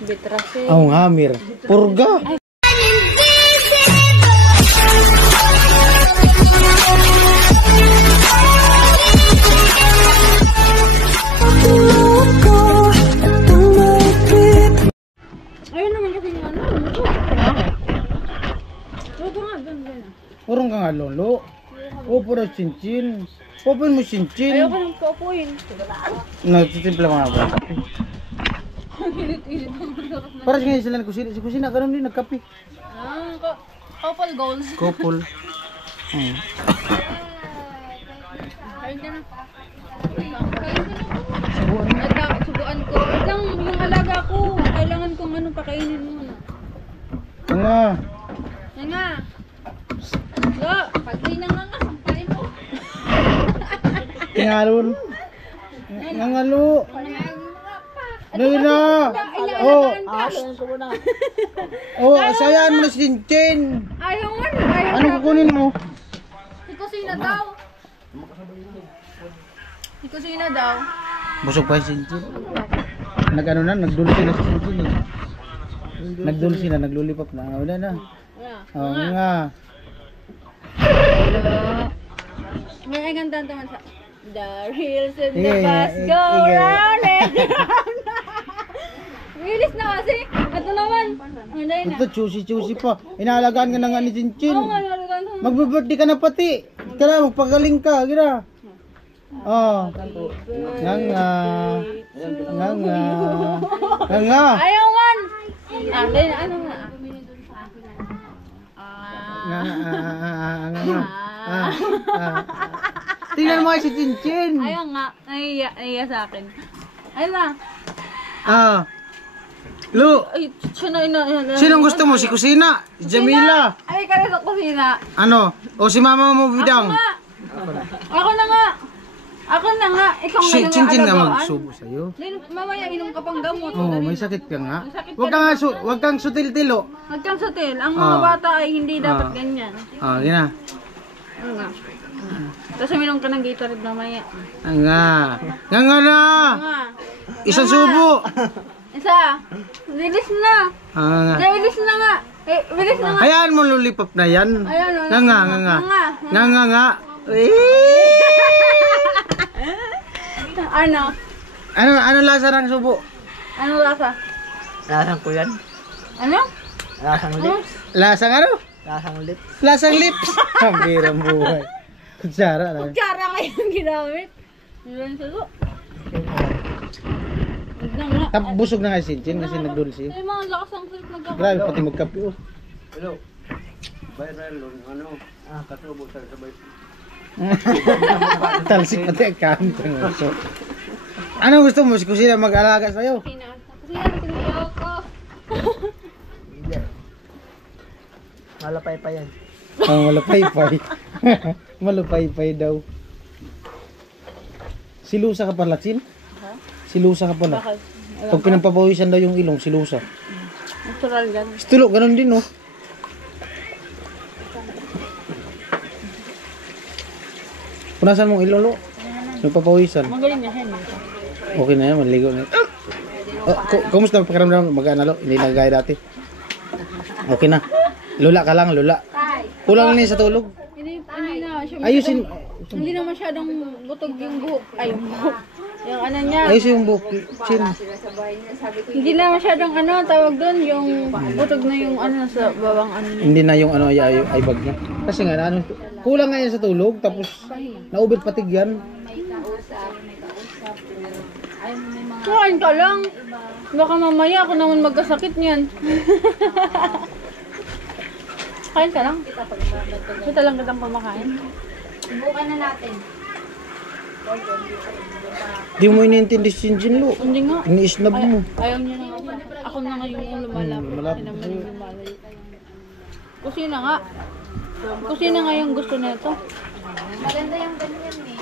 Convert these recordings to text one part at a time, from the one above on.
Bitrase. Oh, hamir. Purga. Ayun naman kasi yung ano. Luto nga, ganda na. Purong ka nga, lolo. O, puro chinchin. Popin mo chinchin. Ayoko nang popoyin. Nagtitimpla mga ba? Para ngayon sila nagkusina. Si kusina, ganun din, nagkape. Couple goals. Couple. Kain ka na. Subuan ko. Lang yung alaga ko. Kailangan kong ano pakainin mo. Nga. Nga. Lo, pagkain na nga. Sampain mo. Tingalon. Ngangalo. Nina. Oh. Oh, sayaan mo na si Chinchin. Ayaw nga. Ano kukunin mo? Ikusina daw. Ikusina daw. Busog pa si Chinchin. Nag-ano na, nagdulsi na si Chinchin eh. Nagdulsi na, naglulipap na. Wala na. Oh, nga. May ganda naman sa the hills and the bus go round and round. Bilis na kasi. Ito naman. Ito, choosy pa. Inaalagaan ka na nga ni Chinchin. Oo nga, nalagaan ko. Magbe-birthday ka na pati. Kaya magpagaling ka. Gira. Oh. Nga. Ayaw nga. Ano nga? Tingnan mo si Chinchin. Ayaw nga. Naiya sa akin. Ayaw na. Lu. Ay, siya na. Sinong gusto mo? Si Kusina? Si Jamila? Ay, ka rin sa kusina. Ano? O si mama mo bidang? Ako na nga. Ikaw Si nga Chinchin nga alagaan. magsubo sa'yo. Mamaya inom ka pang gamot. Oo, may sakit ka nga. Huwag kang sutil-tilo. Huwag kang sutil. Ang mga bata ay hindi dapat ganyan. Gina. Ano nga? Tapos uminom ka ng Gatorade mamaya. Nga na! Nga. Isang subo! Isa. Bilis na. Bilis na nga. Bilis na nga. Hayaan mo lulipap na yan. Nga. Ano lasa ng subo? Ano lasa? Lasang ko yan. Ano? Lasang lips. Lasang ano? Lasang lips. Lasang lips. Ang birang buhay. Kutsara lang. Kutsara kayong ginamit. Yun suso. Busog na nga si Chinchin kasi nagdulsi. Ay, mga lakas ang trip nagkakaroon. Grabe, pati magkape oh. Hello. Viral ano? Katubo sa sabay. Talsik pati ang kantang oso. Ano gusto mo? Si Kusina mag-alaga sa'yo? Kusina ko. Malapay pa yan. Malupay-pay. Malupay-pay daw. Silusa ka pala, Chin? Silusa ka pala. Bakit? Pag pinapapawisan daw yung ilong, silusa. Natural gan. Tulo, ganun din oh. Punasan mong ilolo. Nagpapawisan. Magaling na hen. Okay na yan, maligo na. Kumusta pakiramdam? Magaan na lo? Hindi na gaya dati. Okay na. Lula ka lang, lula. Kulang na sa tulog. Hindi na siya. Ayusin. Hindi na masyadong butog yung buhok. Ay, yung buhok. Yung ano niya. Ayusin yung buhok. Chin. Hindi na masyadong ano, tawag doon, yung butog na yung ano sa bawang ano niya. Hindi na yung ano ay bag niya. Kasi nga ano, kulang nga yan sa tulog tapos naubit patig yan. Kuhain ka lang. Baka mamaya ako naman magkasakit niyan. Kain ka lang. Kita lang kitang pamakain. Bukan na natin. Di mo inintindi si Jinjin lo. Hindi nga. Ini-snub mo. Ayaw niya na nga. Ako na nga yung lumalapit. Malapit Hindi naman sa'yo. yung lumalayo. Kusina nga. Kusina nga yung gusto nito. Maganda yung ganyan eh.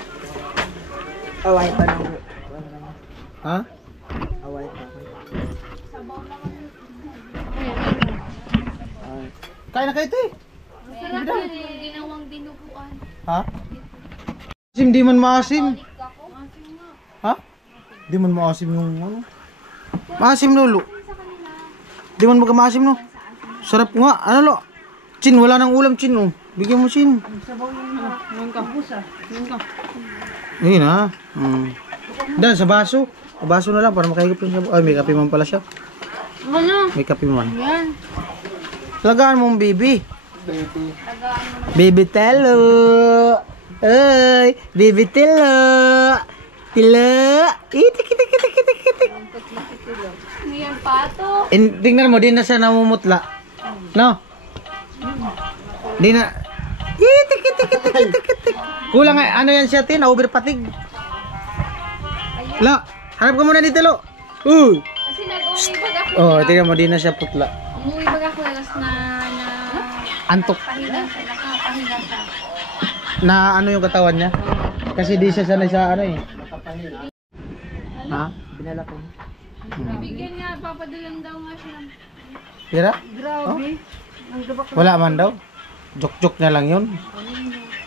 Away pa lang. Ha? Away pa. Kain na kayo ito eh. Masarap yun yung ginawang dinuguan. Ha? Hindi man maasim. Ha? Di man maasim yung ano. Maasim lolo. Di man maasim no. Sarap nga. Ano lo? Chin, wala nang ulam Chin oh. Bigyan mo Chin. Ayun ha. Dan sa baso. Sa baso na lang para makahigop lang siya. Ay, may kape man pala siya. Ano? May kape man. Yan. Lagaan mong baby. Baby. Baby telo. Ay, baby telo. Telo. Itik, itik, itik, itik, itik. Ano yan, pato? Tingnan mo, di na siya namumutla. No? Di na. Itik, itik, itik, itik, itik. Kulang nga, ano yan siya, tin? Overpatig. La, harap ka muna dito, lo. Kasi nag-uwi bag ako. Oh, tingnan mo, di na siya putla. Umuwi bag ako tapos na Antok. pahiga siya. Nakapahiga siya. Na ano yung katawan niya? Kasi di siya sanay sa ano eh. Ha? Binala ko. Bibigyan nga, papadalang daw nga siya. Tira? Grabe. Ang gabak Wala man daw. Joke-joke niya lang yun.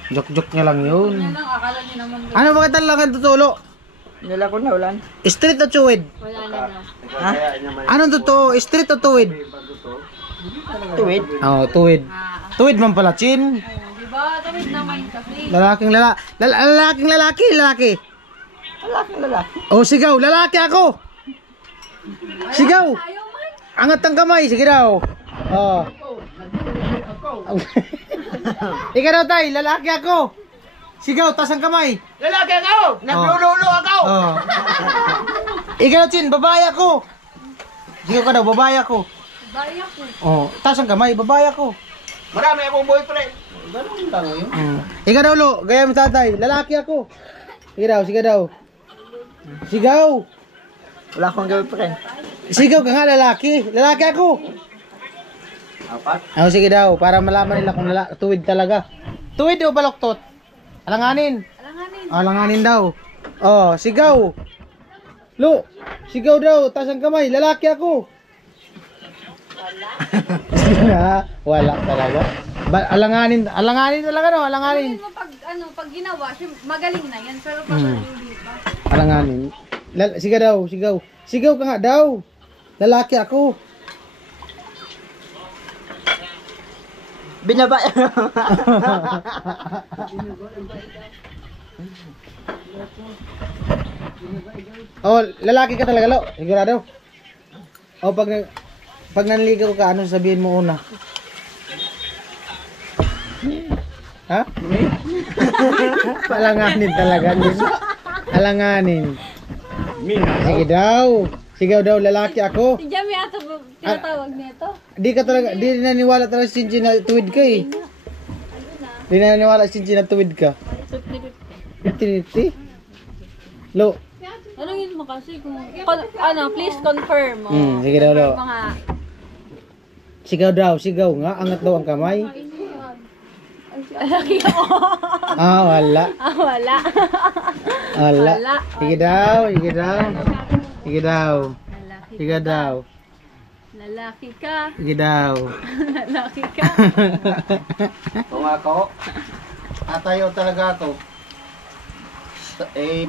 Joke-joke niya lang yun. na lang, akala niya naman Ano ba katalagan tutulo? Binala ko na, ulan. Street o tuwid? wala na daw. Ha? Anong totoo? Street o tuwid? Tuwid. Oo, tuwid. Tuwid man pala, Chin. Diba? Damit naman kasi. Lalaking lalaki. Lalaki. Oh, sigaw, lalaki ako. Sigaw. Ayaw man. Angat ang kamay, sige daw. Oh. Ikaw daw tay, lalaki ako. Sigaw, tas ang kamay. Lalaki ako! Naglululo ako! Oh. Ikaw Chin, babae ako. Sigaw ka daw, babae ako. Baya ko. Oh, tas ang kamay, babae ako. Marami akong boyfriend. Ganun lang yun. Ikaw daw lo, gaya mo tatay, lalaki ako. Sige daw. Sigaw. Wala akong girlfriend. Sigaw ka nga, lalaki. Lalaki ako. Apat? Oh, sige daw, para malaman nila kung tuwid talaga. Tuwid o baloktot? Alanganin. Alanganin. Alanganin daw. Oh, sigaw. Lo, sigaw daw, tas ang kamay, lalaki ako. Wala. Wala talaga. Alanganin talaga no, alanganin. Sabihin mo pag ginawa, siya, magaling na yan. Pero pag hindi pa. Alanganin. Sigaw daw, sigaw. Sigaw ka nga daw. Lalaki ako. Binaba. Oh, lalaki ka talaga, lo. Sigurado. Oh, pag nanligaw ka, ano sabihin mo una? Ha? Alanganin talaga. Alanganin. Sige daw. Sigaw daw, lalaki ako. Si Jamie ato tinatawag nito. Di ka talaga, di naniwala talaga si Cincin na tuwid ka eh. Di naniwala si Cincin na tuwid ka. 50-50? Lo. Tanungin mo kasi kung, please confirm. Sige daw, lo. Mga, Sigaw daw, sigaw nga. Angat daw ang kamay. laki ako. Ah, wala. Wala. Wala. Wala. Sige daw, sige daw. Sige daw. Lalaki Sige daw. Lalaki ka. Sige daw. Lalaki ka. Kung ako, atayo talaga ako.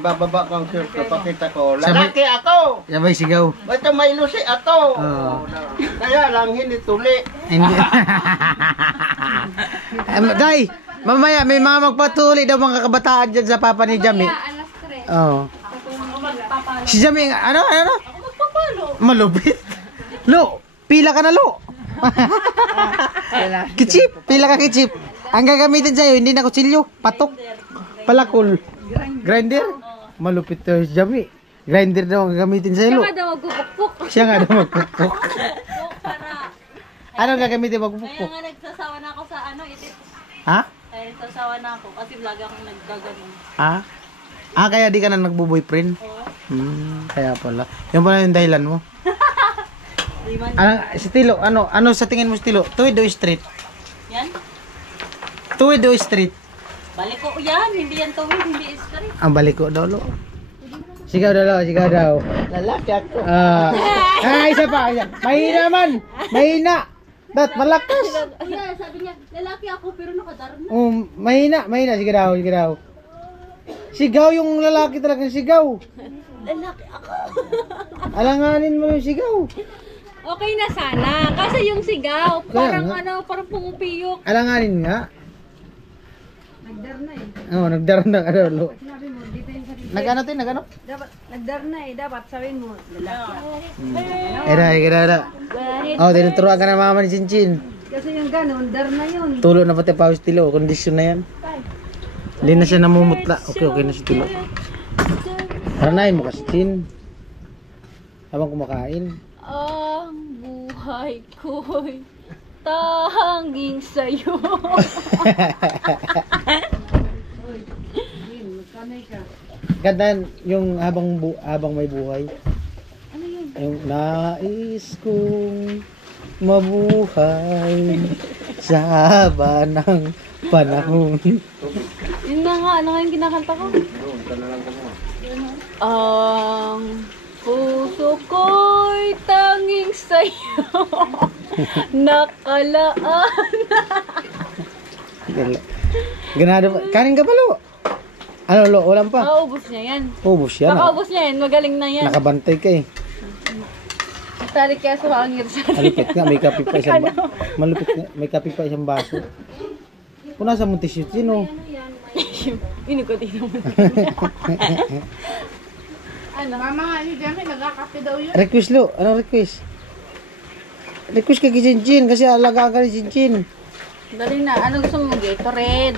Bababa ko ang shirt ko, pakita ko. Lalaki ako! Sabay sigaw. Ba't may lusi ako? Oo. Kaya lang hindi tuli. Hindi. Day, mamaya may mga magpatuloy daw mga kabataan dyan sa papa ni Jamie. Alas 3. Oo. Ako magpapalo. Si Jamie, ano? Ako magpapalo. Malupit. Lo, pila ka na lo. Kichip, pila ka kichip. Ang gagamitin sa'yo, hindi na kutsilyo, patok, palakol. Grinder? Malupit to si Jamie. Grinder daw ang gagamitin sa'yo Siya lo. nga daw magpupukpuk. Siya nga daw magpupuk. Para. Anong gagamitin Kaya magpupuk? nga nagsasawa na ako sa itit. Ha? Kaya nagsasawa na ako kasi vlog akong naggaganon. Ha? Ah, kaya di ka na nagbo-boyfriend? Kaya pala. Yung pala yung dahilan mo. Si Tilo, ano sa tingin mo si Tilo? Tuwid o street? Yan? Tuwid o street? Balik ko yan. Hindi yan tuwid. Hindi straight. Ang balik ko daw, lo. Sigaw daw, lo. Sigaw daw. Lalaki ako. Isa pa. Mahina man. Mahina. Dat, malakas. Yeah, sabi niya, lalaki ako pero nakadarna. Mahina. Sigaw daw, sigaw daw. Sigaw yung lalaki talaga, sigaw. Lalaki ako. Alanganin mo yung sigaw. Okay na sana. Kasi yung sigaw, parang nga. ano, parang pumupiyok. Alanganin nga. Nagdar na eh. Oo, nagdaran ng ano, lo. Sabi mo, dito yung sarili. Nagano tayo, nagano? Dapat, nagdar na eh. Dapat sabihin mo, lalaki ako. Era. Bakit? Oh, tinuturuan ka na mama ni Chinchin. Kasi yung ganun, dar na yun. Tulo na pati pawis tilo, kondisyon na yan. Hindi na siya namumutla. Okay na si tilo. Haranayin mo kasi, Chin. Habang kumakain. Ang buhay ko'y tanging sa'yo. Ganda yan, yung habang may buhay. Ano yun? Yung nais kong mabuhay sa haba ng panahon. Yun na nga, ano nga yung kinakanta ko? Ang puso ko'y tanging sa'yo. Nakalaan. Ganado pa. Kanin ka pa, Lo. Ano, Lo? Ulam pa? Maubos niya yan. Ubus yan. Makaubos niya yan, magaling na yan. Nakabantay ka eh. Tarik kaya sa hangir sa Malupit nga, may kape pa isang malupit nga, may kape pa isang baso. Kung nasa Montesio, sino? Inukutin mo. Ano? Mama nga ni Jemmy, nagkakape daw yun. Request, Lo. Anong request? Request kay Chinchin kasi alagaan ka ni Chinchin. Dali na. Ano gusto mo? Gatorade.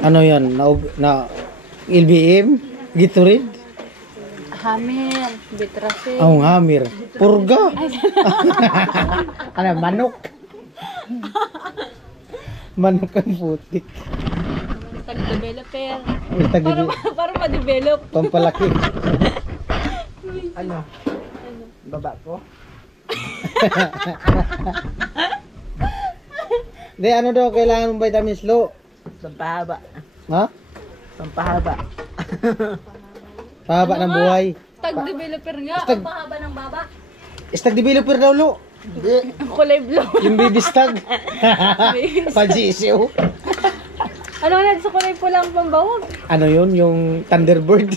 Ano yan? Na LBM? Gatorade? Hammer. Bitrasil. Oh, hammer. Purga. Ano, manok. Manok ang putik. Tag-developer. Tagi Para ma-develop. pampalaki. Ano? Baba ko? Di, ano daw kailangan mong vitamins, Lo? Pampahaba. Ha? Pampahaba. Pahaba ng buhay. Tag-developer nga. Tag- Ang pahaba ng baba. Stag developer daw, Lo. Hindi. Ang kulay blue. Yung baby stag. Pajisyo. Ano nga sa kulay pulang pambawag? Ano yun? Yung Thunderbird?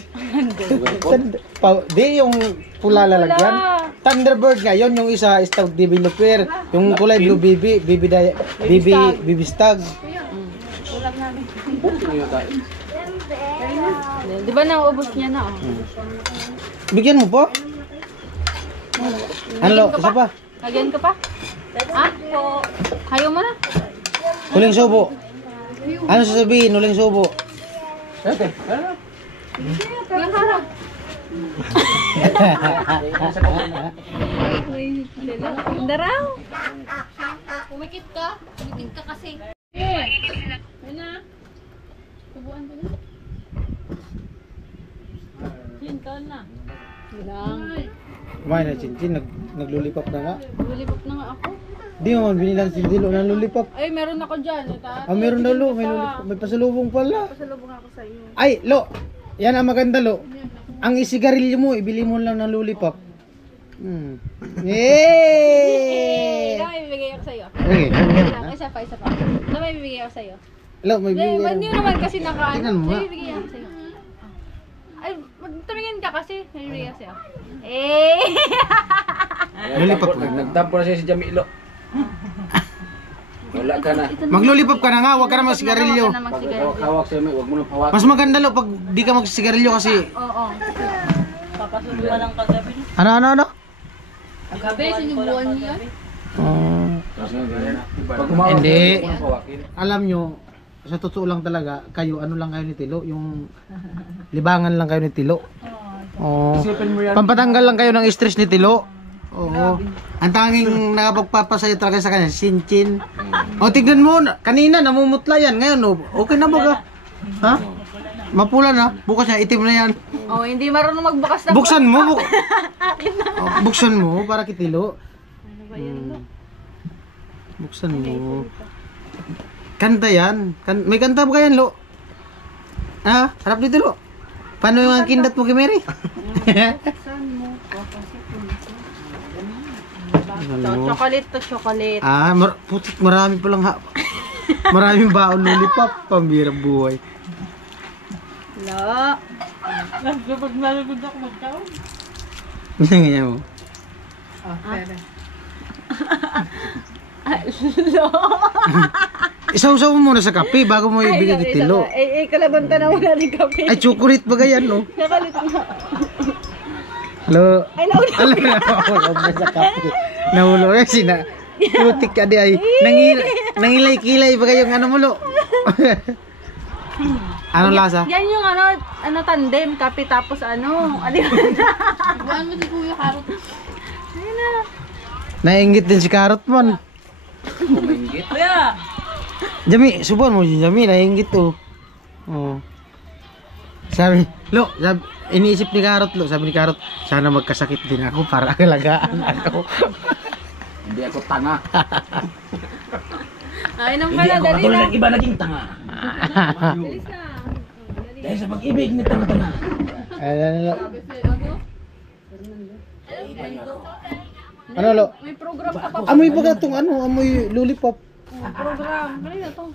Di, yung pula lalagyan. Pula. Thunderbird nga, yun yung isa, stag developer. Yung kulay blue, baby stag. Pulang namin. Di ba naubos niya na? Oh. Bigyan mo po. Ano, Lo? Isa pa? Lagyan ka pa? Ah? Po. Hayo mo na. Huling subo. Ano sasabihin? Huling subo. Walang harap. Daraw. Pumikit ka. Pumikit ka kasi. Ayun na. Subuan ko na. Chin, kaon na. Bilang. Kumain na, Chinchin. Naglulipap na nga. Lulipop na nga ako. Di mo man binilan si Dilo ng lulipap. Ay, meron ako dyan. Ita. Ah, meron daw, Lo. May lulipap. May pasalubong pala. Pasalubong ako sa iyo. Ay, Lo. Yan ang maganda, Lo. Ang isigarilyo mo, ibili mo lang ng lulipop. Yay! Ito may bibigay ako sa iyo. Okay. Isa pa. Ito may bibigay ako sa iyo. Lo, may Hindi bibili. naman kasi nakaano. Tingnan mo nga. May bibigay ako sa iyo. Ay, tumingin ka kasi. May bibigay ako sa iyo. Eh! Lulipop ka. Nagtampo na siya si Jamilo. Wala ka na. Maglulipop ka na nga, huwag ka na magsigarilyo. Huwag ka na magsigarilyo. Hawak siya, huwag mo na pawak. Mas maganda, Lo, pag di ka magsigarilyo kasi... Oo. Papasubo ka lang kagabi. Ano? Kagabi, sinubuan niya. Pag umawak, Hindi. huwag mo na pawakin. Alam nyo, sa totoo lang talaga, kayo, ano lang kayo ni Tilo, yung libangan lang kayo ni Tilo. Oh. Isipin mo yan. Pampatanggal lang kayo ng stress ni Tilo. Oo. Ang tanging nakapagpapasaya talaga sa kanya, Chinchin. O, tignan mo, kanina namumutla yan, ngayon, okay na baga. Ha? Mapula na, bukas na, itim na yan. Oh, hindi marunong magbukas ng Buksan mo, buksan mo para kay Tilo. Buksan mo. Kanta yan. May kanta ba yan, Lo? Ah, harap dito, Lo. Paano yung ang kindat mo kay Mary? Chocolate to chocolate. Ah, putik, marami palang maraming baon lollipop, pambirang buhay. Lo. Kapag nalagod ako magkaon. Ganyan mo. Oh, pera. Isaw-saw mo muna sa kape bago mo ibigay kay Tilo. Kalabanta na muna ng kape. Ay, chocolate ba ganyan, no? Nakalit na. Hello. Ay, nauna. Alam na ako sa kape. Nahulo na sina. Putik ka di ay. Nangilay-kilay ba kayong ano mulo? Anong lasa? Yan yung ano tandem, kape tapos ano. Buwan mo si Kuya Karot. Ayun na. Nainggit din si Karot man. Kumainggit. Kuya. Jami, subuan mo si Jami, nainggit to. Oh. Sabi, iniisip ni Karot, sabi ni Karot, sana magkasakit din ako para alagaan ako. Hindi ako tanga. Ay, nang pala, dali na. Iba naging tanga. Bilis na. Dahil sa pag-ibig ni tanga-tanga. Ano lo? May program ka pa. Amoy ba itong ano? Amoy lollipop. Program. Dali na to.